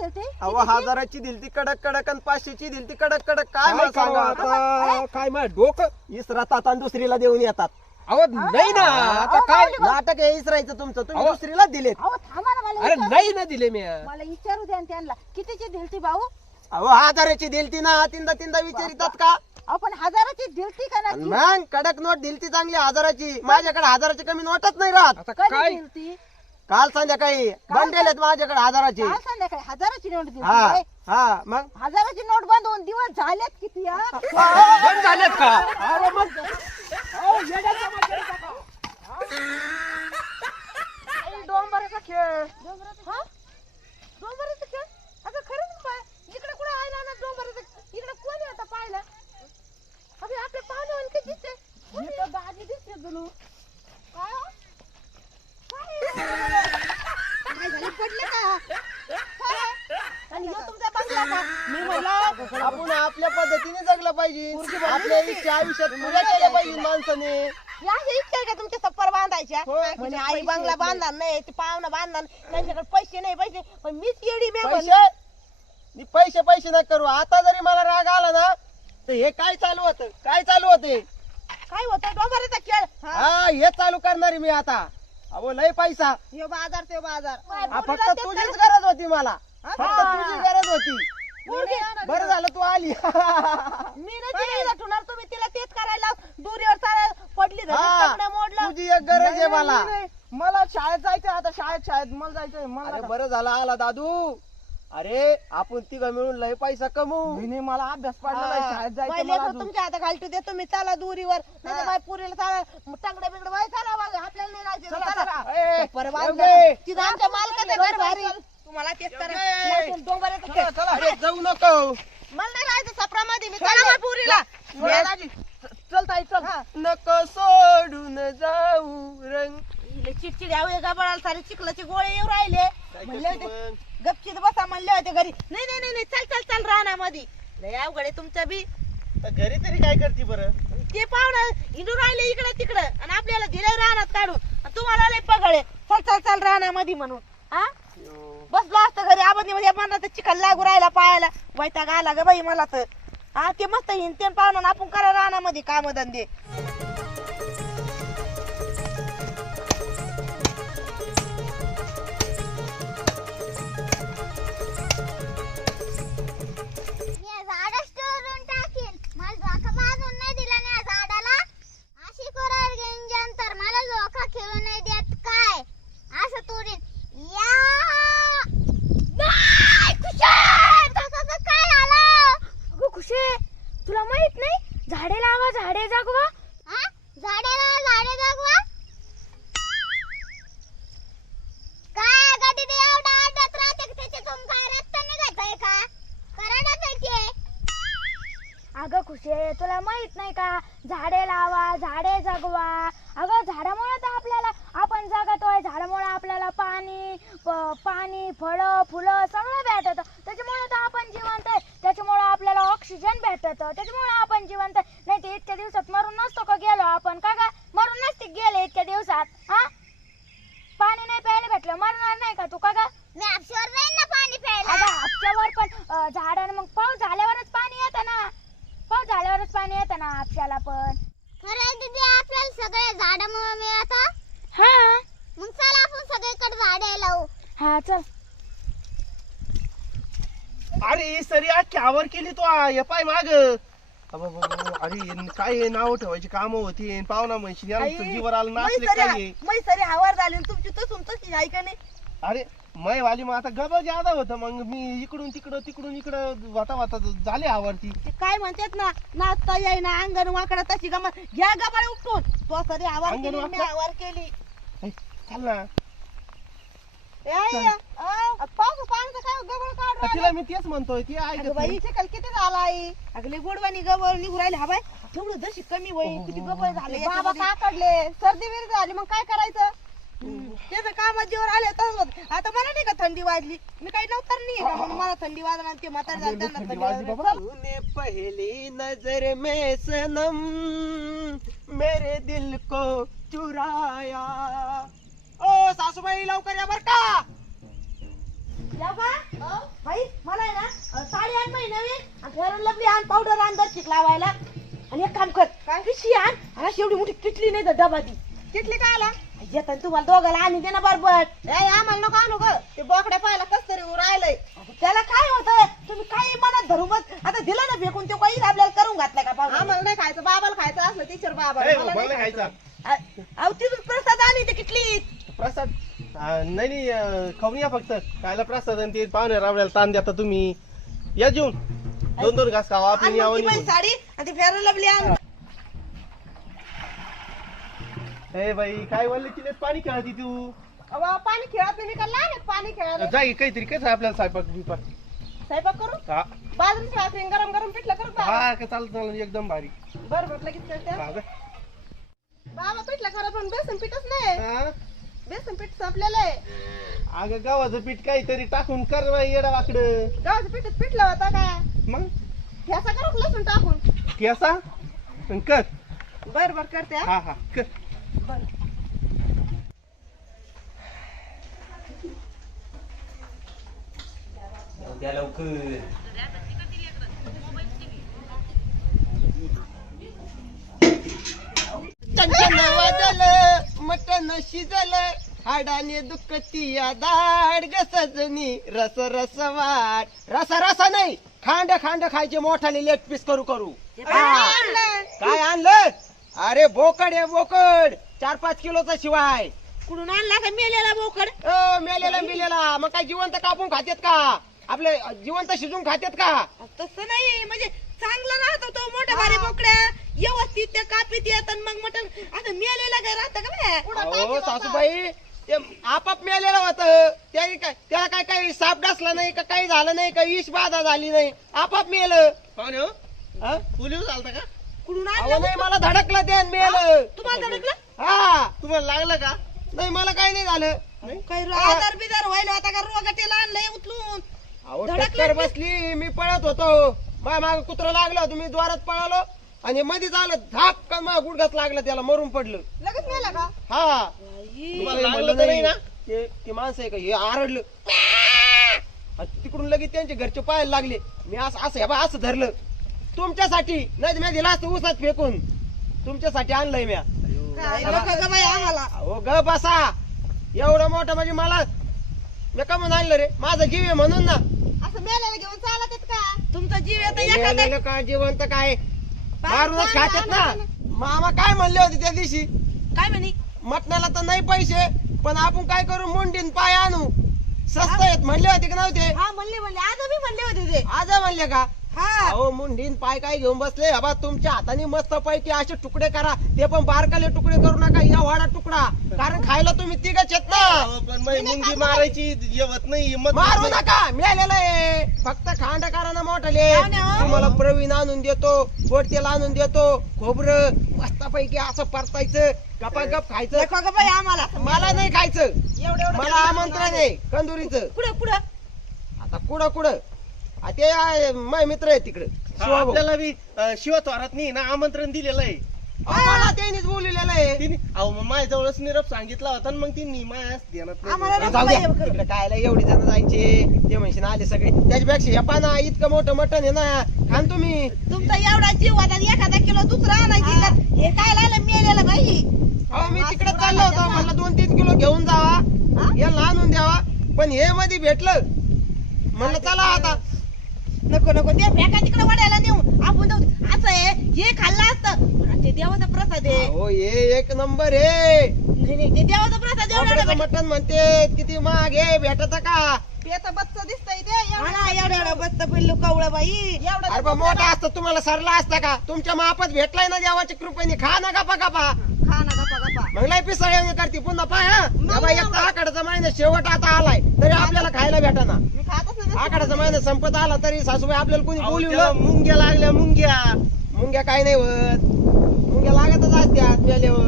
दिलती? अहो 1000ची दिलती कडक कडक आणि 500ची दिलती कडक कडक. काय काय सांगा सांगा आता आता काय माझं डोकं इसरातात आणि दुसरीला देऊन येतात. अहो नाही ना आता काय नाटक आहे इसरायचं तुमचं, तुम्ही अहो. दुसरीला दिलेत. अहो थांबा ना, मला अरे विचारू- नाही ना दिले मी मला विचारू द्या ना त्यांना कितीची दिलती भाऊ? अहो 1000ची दिलती ना, तीनदा तीनदा विचारितात का? आपण 1000ची दिलती का आणि नक्की? मग कडक नोट दिलती चांगली 1000ची. माझ्याकडे 1000ची कमी नोटच नाही राहत. आता कधी काय दिलती? काल संध्याकाळी बंडेलेत माझ्याकडे 1000ची. काल संध्याकाळी 1000ची नोट दिलती हा होय? हा मग 1000ची नोट बंद होऊन दिवस झालेत किती हा? बंद झालेत का? अरे मग डोंबराचा खेळ. हा? डोंबराचा खेळ? अगं खरंच पाय इकडे कुठे आला ना डोंबराचा, इकडे कोणी आता पाहिला? अबे आपले पाहुणे आणखी दिसते. कोणी? दाजी दिसते तुला. काय हो? काय झालं, पडले का? काय? आणि ह्यो तुमचा बंगला का? मी म्हणलं आपण आपल्या पद्धतीने जगलं पाहिजे. आपल्या इच्छा आयुष्यात पुऱ्या केल्या पाहिजे माणसाने. या अशा इच्छा आहे का तुमच्या सप्पर बांधायच्या? होय. म्हणजे आई बंगला बांधणार नाही, ते पाहुणं बांधणार नाही, त्यांच्याकडे पैसे नाही, पैसे पण मीच येडी मी म्हणलं. पैसे पैसे पैसे नाही करू. आता जरी मला राग आला ना तर हे काय चालू होतं, काय चालू होते, काय होतं डोंबराचा खेळ? हा. हा हे चालू करणारी मी आता. अहो लय पैसा. ह्यो बाजार त्यो बाजार. हा, फक्त तुझीच गरज होती मला, फक्त तुझी गरज होती. बरं झालं तू आली. मी नाही तिला ठेवणार, तुम्ही तिला तेच करायला दुरीवर चालायला पडली घरी, हा, तंगडं मोडलं. तुझी एक गरज आहे मला. मला शाळेत जायचं आता, शाळेत मला जायचंय. मला अरे बरं झालं आला दादू. अरे आपण तिघं मिळून लय पैसा कमवू. नाही, मला अभ्यास पडला नाही, शाळेत जायचं बाई मला लेकरं अजून. तुमच्या हातात घालतो दे, तुम्ही चला दुरीवर, नाही तर बाई पुरीला चाला तंगडे बिंगडे बाई चला बाई, आपल्याला नाही जायचं, चला. ए, परवा एवढे. तिथं आमच्या मालकाचं घर भारी, तुम्हाला तेच करायचं. डोंबराचं खेळ. अरे जाऊ नको. मला नाही राहायचं सपरामध्ये, मी चला बाई पुरीला. चल ताई चल. नको सोडून जाऊ रंग. चिडचिड यावं गबाळाला सारे चिखलाचे गोळे येऊ राहिले. म्हणले होते मग. गपचीत बसा, म्हणले होते घरी. नाही नाही नाही नाही, चल चल चल रानामध्ये. लय अवघड आहे तुमच्या बी. तर घरी तरी काय करते बरं? ते पाहुणं हिंडू राहिले इकडे तिकडं आणि आपल्याला दिलंय रानात काढून, आणि तुम्हाला लय पगळे चल चल चल रानामध्ये म्हणून. हा बसलो असतं घरी आबादी मध्ये, मला तर चिखल लागू राहिला पायाला, वैताग आला ग बाई मला तर. हा ते मस्त हिंडते पाहुणं, आपण करा रानामध्ये काम धंदे. तुला माहित नाही, झाडे लावा झाडे जगवा. झाडे लावा झाडे जगवा. काय गडी दे एवढा आडत राहते की त्याच्यातून काय रक्त निघायचंय का? कराडाच आहे ते. अगं खुशे, तुला माहित नाही का, झाडे लावा झाडे जगवा. अगं झाडामुळे तर आपल्याला, आपण जगतोय झाडामुळे आपल्याला पाणी फळं फुलं सगळं भेटत, त्याच्यामुळे तर आपण जिवंत आहे. त्याच्यामुळे आपल्याला ऑक्सिजन भेटत, त्याच्यामुळे आपण जिवंत आहे. नाही ते इतक्या दिवसात मरून नसतो का गेलो आपण, का मरून नसते गेले इतक्या दिवसात. हा पाणी नाही प्यायला भेटलं, मरणार नाही का तू, का मी आपशीवर जाईन ना पाणी प्यायला. अगं हापशावर पण झाडानं मग पाऊस झाल्यावरच पाणी येतं ना, पाऊस झाल्यावरच पाणी येतं ना हापशाला पण. खरं दीदी, आपल्याला सगळे झाडामुळे मिळतं. हा मग चला आपण सगळीकडे झाडे लावू. हा चल. अरे सरी अख्खी आवर केली तू. हे पाय माग. अरे काय नाव ठेवायची काम होती. पाहुणा म्हणशी जीवर आलं नाचले काय. मैसरी हवार झाली आणि तुमची तसून तशी आहे का नाही? अरे मै वाली मग आता गबा ज्यादा होतं, मग मी इकडून इकडं वाता वाता झाले आवडती. ते काय म्हणतात ना, नाचता येईना अंगण वाकडा तशी गमत. घ्या गबाळ उपटून, तो सरी हवार अंगण केली, मी वाकडा? हवार केली. चाल ना. पाऊस पाण्याचं काय गबळ काढू तिला मी तेच म्हणतोय, ती अगं ऐकत बाई नाही. चिखल किती झाला आहे. अगले गोडवानी गबळ निघू राहिले. हा बाय थोडं जशी कमी होईल, किती गबळ झाले बाबा. का काढले सर्दी विरदी झाली, मग काय करायचं? त्याचं कामात जीवर आले तसंच. आता मला नाही का थंडी वाजली, मी काही नव्हतं नाही का, मग मला थंडी वाजणार. ते म्हातारे झाले त्यांना थंडी वाजली. तूने पहली नजर में सनम मेरे दिल को चुराया. ओ सासूबाई लवकर या बर का. जाऊ का बाई मला आहे ना साडी आण बाई नवीन आणि फेअर लवली आण पावडर आण दर्शिक लावायला आणि एक काम कर काय पिशी आण आणि अशी एवढी मोठी किटली नाही तर डबा ती किटली काय आला येतात तुम्हाला दोघाला आणि दे ना बरोबर आम्हाला नको आणू ग ते बोकड्या पाहायला कस तरी राहिलंय त्याला काय होतंय तुम्ही काही मनात धरू मग आता दिलं ना फेकून ते काही आपल्याला करून घातलं का पावडर आम्हाला नाही खायचं बाबाला खायचं असलं टीचर बाबा ए, मला मला नाही नाही खायचा अहो तिथून प्रसाद आणि ते किटली प्रसाद नाही खाऊन या फक्त खायला प्रसाद आणि ते पाहुणे रावड्याला ताण देता तुम्ही या जेवून 2-2 घास खावा आपण यावं आणि निघून. साडी आणि ती फेअर लवली आण ए बाई काय बोलले तिने पाणी खेळती तू अहो, पाणी खेळत नाही मी का लहान आहे पाणी खेळायला जा की काहीतरी कसं आपल्याला स्वयंपाक बिपाक स्वयंपाक करू हा बाजरीची भाकरी गरम गरम पिठलं करू बाबा हा का चालत एकदम भारी बरोबर लगेच करते हा का? बाबा पिठलं करत पण बेसन पीठच नाही हा? बेसन पीठ संपलेलं आहे अगं गव्हाचं पीठ काहीतरी टाकून कर बाई येडा वाकडं गव्हाचं पीठच पिठलं होता काय मग ठ्यासा करू लसूण टाकून केसा कर बर बर करते हा. हा हा कर द्या लवकर टंकन वाजलं मटन शिजलं हाडाने दुखती या दाड ग सजनी रस रस वाट रसा रसा नाही खांड खांड खायचे मोठाले लेग पीस करू करू हा. काय आणलं अरे बोकड आहे बोकड 4-5 किलोचा शिवाय कुठून आणला का मेलेला बोकड मेलेला मिलेला मग काय जिवंत कापून खात्यात का आपले जिवंत शिजून खात्यात का तसं नाही म्हणजे चांगला राहतो तो मोठा भारी बोकड्या व्यवस्थित त्या कापीत येतात मग मटण आता मेलेला काय राहतं का बे? हो सासूबाई ते आपाप मेलेलं होत त्याला काय काही साप डासला नाही का काही झालं नाही का विष बाधा झाली नाही आपाप मेलं पाहुणे हो हा? पोलिओ चालता का कुठून अहो आणलं नाही मला धडकलं ते आणि मेलं तुम्हाला धडकलं हा तुम्हाला लागलं का नाही मला काही नाही झालं काही आजार बिजार व्हायला आता का रोगाटेला आणलंय उचलून अहो धडकलं टक्कर बसली मी पळत होतो माय माग कुत्र लागलं होतं मी द्वारात पळालो आणि मध्ये झालं झाप का मग गुडघास लागलं त्याला मरून पडलं लगेच नेला का हा तुम्हाला लागलं तर नाही ना ते माणसं आहे का हे आरडलं आणि तिकडून लगेच त्यांचे घरचे पाहायला लागले मी असं धरलं तुमच्यासाठी नाही मी दिला असतं उसात फेकून तुमच्यासाठी आणलंय म्या नको ग बाई आम्हाला अहो ग बसा एवढं मोठं म्हणजे मला मी का म्हणून आणलं रे माझा जीव आहे म्हणून ना असं मेल्याला घेऊन चालत आहेत का तुमचा जीव येतो एखादा मेलेलं काय जिवंत काय मारूनच खात्यात ना मामा काय म्हणले होते त्या दिवशी काय म्हणे मटणाला तर नाही पैसे पण आपण काय करू मुंडीन पाय आणू स्वस्त आहेत म्हणले होते की नव्हते हा म्हणले आज बी म्हणले होते ते आज म्हणले का हा अहो मुंडीन पाय काय घेऊन बसले हबा तुमच्या हाताने मस्त पैकी असे तुकडे करा ते पण बारकाले तुकडे करू नका या वाडा तुकडा कारण खायला तुम्ही तिघच येत ना अहो, पण बाई मुंगी मारायची येवत नाही हिंमत मारू नाही. नका मेलेलं आहे फक्त खांड करा ना मोठाले हो ना, हो. तुम्हाला प्रवीण आणून देतो गोड तेल आणून देतो खोबरं मस्त पैकी असं परतायचं गपागप खायचं नको ग बाई आम्हाला मला नाही खायचं एवढं मला आमंत्रण आहे कंदुरीचं पुढं पुढं आता कुठं ते माझे मित्र आहे तिकडे हा, आपल्याला बी शिवत्वारात नाही ना आमंत्रण दिलेलं आहे मला त्यांनीच बोललेलं आहे तिने अहो मग माझ्या जवळच निरोप सांगितला होता ना मग तिने माझ्या ध्यानात नाही आम्हाला दिलं. नको जाऊ द्या बाई तिकडे कायला एवढी जण जायचे ते म्हणशील आले सगळे त्याच्यापेक्षा या पाना इतकं मोठं मटण आहे ना खान तुम्ही तुमचा एवढा जीव आता एखादा किलो दुसरा आणायची का हे काय लागलं मेलेलं बाई अहो मी तिकडे चाललो होतो मला 2-3 किलो घेऊन जावा याला आणून द्यावा पण हे मध्ये भेटलं म्हणलं चला आता नको नको ते फेका तिकडे वडायला नेऊ आपण जाऊ असं आहे हे खाल्लं असतं ते देवाचा प्रसाद आहे हो हे एक नंबर आहे नाही नाही ते देवाचा प्रसाद एवढा कोंबड्याचं मटण म्हणते किती महाग आहे भेटत का पेचं बच्च दिसतंय ते एवढा एवढा बसत पिल्लू कवळं बाई अरे बा मोठा असतं तुम्हाला सरला असता का तुमच्या मापात भेटलाय ना देवाच्या कृपेने खा ना गपा गपा खा ना गप्पा गप्पा मग लय पिसळ करते पुन्हा पाय हा एक आखाड्याचा महिना शेवट आता आलाय तरी आपल्याला खायला भेटाना मी खातच नाही आखाड्याचा महिना संपत आला तरी सासूबाई आपल्याला कोणी अहो, त्याला बोलवलं मुंग्या लागल्या मुंग्या मुंग्या काय नाही होत मुंग्या लागतच असत्यात मेल्यावर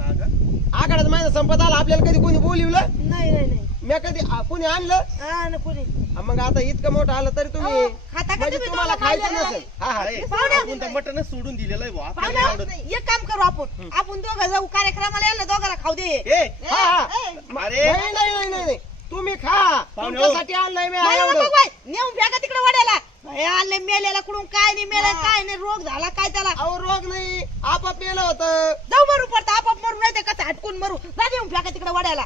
हा का? आखाड्याचा महिना संपत आला आपल्याला कधी कोणी बोलवलं नाही नाही नाही मी कधी कोणी आणलं हा नको रे. मग आता इतकं मोठं आलं तरी तुम्ही खाता का म्हणजे तुम्ही तुम्हाला दोघं खायचं खाल्लेलं? नसेल हा हा अरे, आपण तर मटणच सोडून दिलेलं आहे बुवा. आपल्याला नाही पाहुणा, आवडत. एक काम करू आपण दोघं जाऊ कार्यक्रमाला यायला दोघाला खाऊ दे ए, हा हा अरे नाही नाही नाही नाही नाही तुम्ही खा. तुमच्यासाठी आणलंय मी मला एवढं. नको बाई, नेऊन फेका तिकडे वड्याला. हे आणलंय मेलेला कुठून काय नाही मेलं काय नाही रोग झाला काय त्याला अहो रोग नाही आपाप मेलं होतं. जाऊ मरू पडतं आपाप मरू नाही तर कसं हटकून मरू जा नेऊन फेका तिकडे वड्याला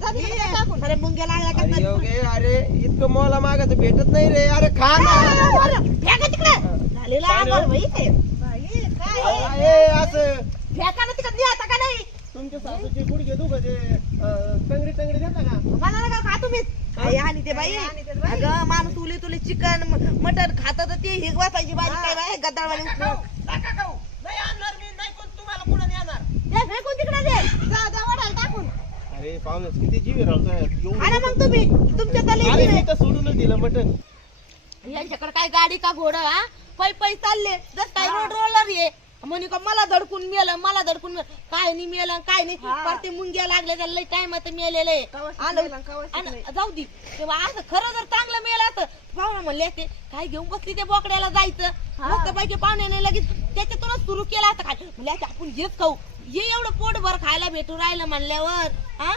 जा तिकडे टाकून. अरे मुंग्या लागला का अरे नाही? योगे, अरे इतकं मोला मागत भेटत नाही रे. अरे खा ना. अरे, फेका तिकडे झालेला आभार बाई ते. बाई, काय आहे? अरे, असं फेका ना तिकडे निघाता का नाही तुमच्या सासूचे गुडघे दुखते टंगडी टंगडी देता का? मला नका खा तुम्ही आई आणि ते बाई अगं माणूस तुले तुले चिकन मटन खात तर ते हिगवा पाहिजे बाई काय बाई गद्दाळवाली नका खाऊ. नाही आणणार मी, नाही कोण तुम्हाला कुठं नेणार. दे फेकून तिकडे दे जा जा वडाला टाकून अरे पाहुण्यास किती जीव राहतोय आणि मग तुम्ही तुमच्या अरे तले मी तर सोडूनच दिलं मटन. यांच्याकडे काय गाडी का घोडा हा पै पै चालले जस काय रोड रोलर ये म्हणे का मला धडकून मेलं मला धडकून मेलं काय नाही मेलं काय नाही परते मुंग्या लागल्या त्याला लई टाइम आता मेलेलं आहे जाऊ दे तेव्हा असं खरं जर चांगलं मेलं असतं पाहुणा म्हणले असते काय घेऊन बसली त्या बोकड्याला जायचं मस्त पैकी पाहुण्याने लगेच त्याच्यातूनच सुरू केला असता काय म्हणले आता आपण हेच खाऊ हे एवढं पोटभर खायला भेटू राहिलं म्हणल्यावर हा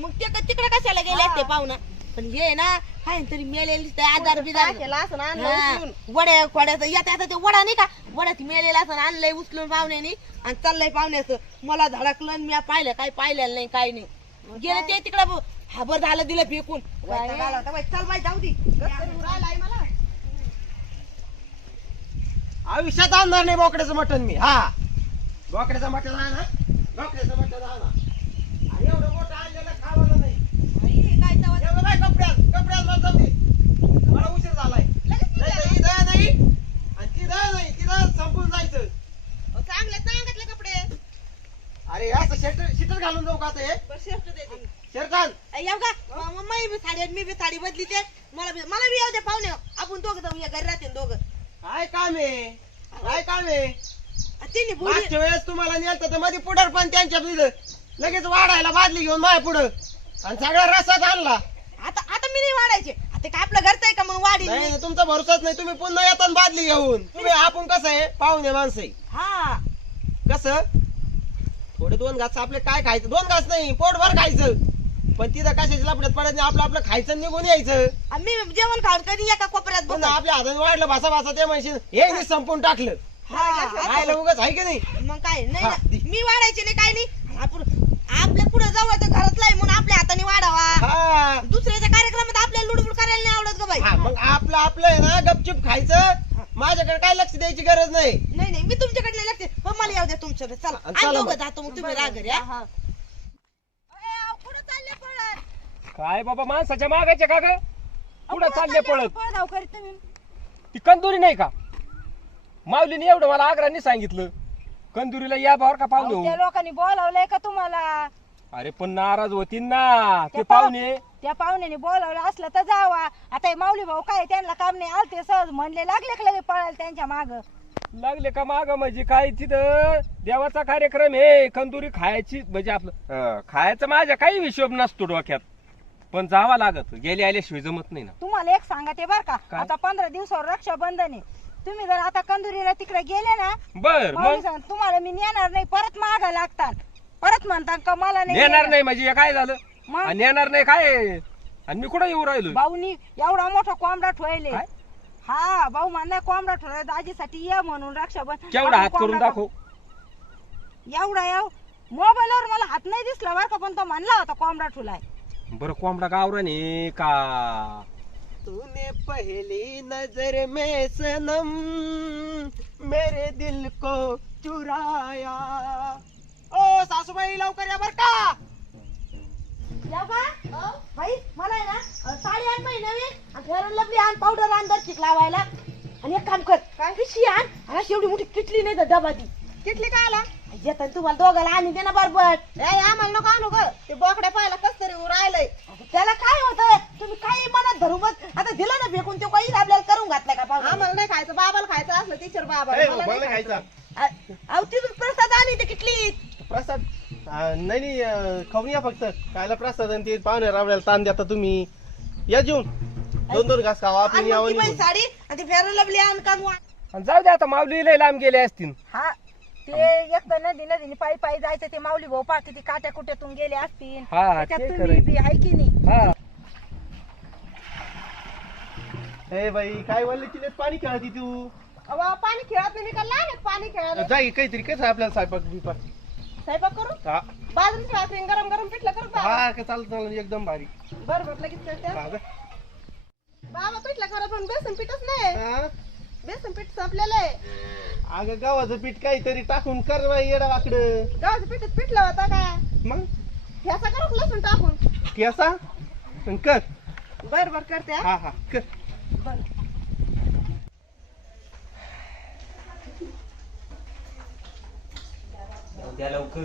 मग ते तिकडे कशाला गेले असते पाहुणा पण हे ना काय तरी मेलेली आजार बिजार केला असं वड्या खोड्याचं येता येता ते वडा नाही का वड्यात मेलेला असं आणलंय उचलून पाहुण्याने आणि चाललंय पाहुण्याचं मला धडकलं मी पाहिलं काय पाहिलेलं नाही काय नाही गेले ते तिकडे हाबर झालं दिलं फेकून चल बाई जाऊ दे मला आयुष्यात आणणार नाही बोकड्याचं मटण मी. हा बोकड्याचं मटण आणा. बोकड्याचं मटण आणा. आणि एवढं मोठं आणलेलं खावायला नाही. काय तवा एवढं नाही कपड्यात मला जाऊ दे. मला उशीर झालाय. नाही तर ही दया नाही आणि ती दया नाही तिला संपून जायचं. चांगले चांगले कपडे अरे असं शर्ट घालून जाऊ का आता हे शर्ट देते शर्ट आण. येऊ का मी बी साडी मी बी साडी बदली ते मला बी येऊ दे पाहुणे आपण दोघं जाऊ या घरी राहते दोघं काय काम आहे काय काम आहे. तिने बोली मागच्या वेळेस तुम्हाला नेलतं तर मध्ये पुढं पण त्यांच्या दिलं लगेच वाढायला बादली घेऊन माझ्या पुढं आणि सगळा रसात आणला. आता आता मी नाही वाढायचे आता काय आपलं घरचं आहे का मग वाढी नाही नाही, तुमचा भरोसाच नाही. तुम्ही पुन्हा येताना बादली घेऊन. तुम्ही आपण कसं आहे पाहुणे माणसं आहे. हा कसं थोडे 2 घास आपले काय खायचं 2 घास नाही पोटभर खायचं पण तिथं कशाची लपड्यात पडत नाही. आपलं आपलं खायचं निघून यायचं. आणि मी जेवण खाऊन कधी एका कोपऱ्यात बसून पुन्हा आपल्या हातात वाढलं भासा भासा ते म्हणशील हे नाही संपून टाकलं. खायला उगाच आहे की नाही. मग काय नाही हा, ना. दे. मी वाढायचे नाही काय नाही आपण आपल्या पुढे जवळ तर घरातला आहे म्हणून आपल्या हाताने वाढावा हा दुसऱ्याच्या कार्यक्रमात आपल्याला लुडबुड करायला नाही आवडत ग बाई हा, मग आपलं आपलं आहे ना गपचूप खायचं. माझ्याकडे काय लक्ष द्यायची गरज नाही. नाही नाही मी तुमच्याकडे नाही लागते मग मला येऊ द्या तुमच्याकडे चला चला आणि मग. दोघं जातो मग तुम्ही राहा घरी हा? कुठं चालले पळत काय बाबा माणसाच्या मागायचे का ग पुढे चालले पळत पळत करीत तुम्ही ती कंदुरी नाही का माऊलीने एवढं मला आग्रहाने सांगितलं कंदुरीला या बावर का पाहुणे त्या होऊ. लोकांनी बोलावलंय का तुम्हाला अरे पण नाराज होती ना ते पाहुणे त्या पाहुण्याने बोलावलं असलं तर जावा. आता हे माऊली भाऊ काय त्यांना काम नाही आलते सहज म्हणले लागले का लगे पळायला त्यांच्या माग. लागले का माग म्हणजे काय तिथं देवाचा कार्यक्रम आहे कंदुरी खायची म्हणजे आपलं खायचं माझ्या काही हिशोब नसतो डोक्यात पण जावा लागत गेले आल्याशिवाय जमत नाही ना. तुम्हाला एक सांगा ते बर का काय? आता 15 दिवसावर रक्षाबंधन आहे. तुम्ही जर आता कंदुरीला तिकडे गेले ना बर माऊली मग सांग तुम्हाला मी नेणार नाही परत मागा लागतात परत म्हणतात का मला नाही नेणार नाही म्हणजे हे काय झालं मग? आणि नेणार नाही काय आणि मी कुठं येऊ राहिलो भाऊनी एवढा मोठा कोंबडा ठेवले. काय? हा भाऊ म्हणला कोंबडा ठेवला दाजीसाठी ये म्हणून रक्षाबंधन. केवढा हात आपण करून कोंबडा दाखव एवढा मोबाईलवर मला हात नाही दिसला बरं का पण तो म्हणला होता कोंबडा ठुलाय. बरं कोंबडा गावराने का तूने पहली नजर में सनम मेरे दिल को चुराया. ओ सासूबाई लवकर या बर का. येऊ का बाई मला आहे ना साडी आण बाई नवी आणि फेअर लवली आण पावडर आण दर्शिक लावायला आणि एक काम कर काय पिशी आण आणि अशी एवढी मोठी किटली नाही तर डबा ती किटली काय आला येतात तुम्हाला दोघाला आणि दे ना बरोबर आम्हाला नको आणू ग ते बोकड्या पाहायला कस तरी राहिलंय. त्याला काय होतं तुम्ही काही मनात धरू बस आता दिलं ना फेकून ते काही आपल्याला करून घातलाय का पाहुणे आम्हाला नाही खायचं बाबाला खायचं असलं टीचर बाबा ए, मला मला नाही खायचा अहो तिथून प्रसाद आणि ते किटली प्रसाद नाही नाही खाऊन या फक्त खायला प्रसाद आणि ते पाहुणे रावल्याला ताण देता तुम्ही या जेवून 2 घास खावा आपण आणि यावं मग ती बाई निघून. साडी आणि ती फेअर लवली आण का आणि जाऊ दे आता माऊली लय लांब गेले असतील हा ते एक तर नदीने पायी पायी जायचं ते माऊली भाऊ पा किती काट्या कुट्यातून गेले असतील हा, त्याच्यात ते तुम्ही खरंय. बी आहे की नाही. हा हे बाई काय बोलले तिने पाणी खेळती तू अहो, पाणी खेळत नाही मी का लहान आहे पाणी खेळायला जाई काहीतरी कसं आपल्याला स्वयंपाक बिपाक स्वयंपाक करू हा बाजरीची भाकरी गरम गरम पिठलं करू का हा का चालतं एकदम भारी बरं बरं लगेच करते हा जा. बाबा पिठलं करा पण बेसन पीठच नाही हा? बेसन पीठ संपलेलं आहे अगं गव्हाचं पीठ काहीतरी टाकून कर बाई येडा वाकडं गव्हाचं पीठच पिठलं होता का मग ह्याचा करू लसूण टाकून केसा आणि कर बर बर करते हा. हा हा कर द्या लवकर